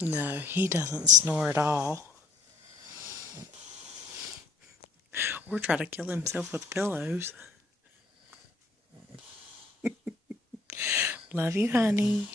No, he doesn't snore at all. Or try to kill himself with pillows. Love you, honey.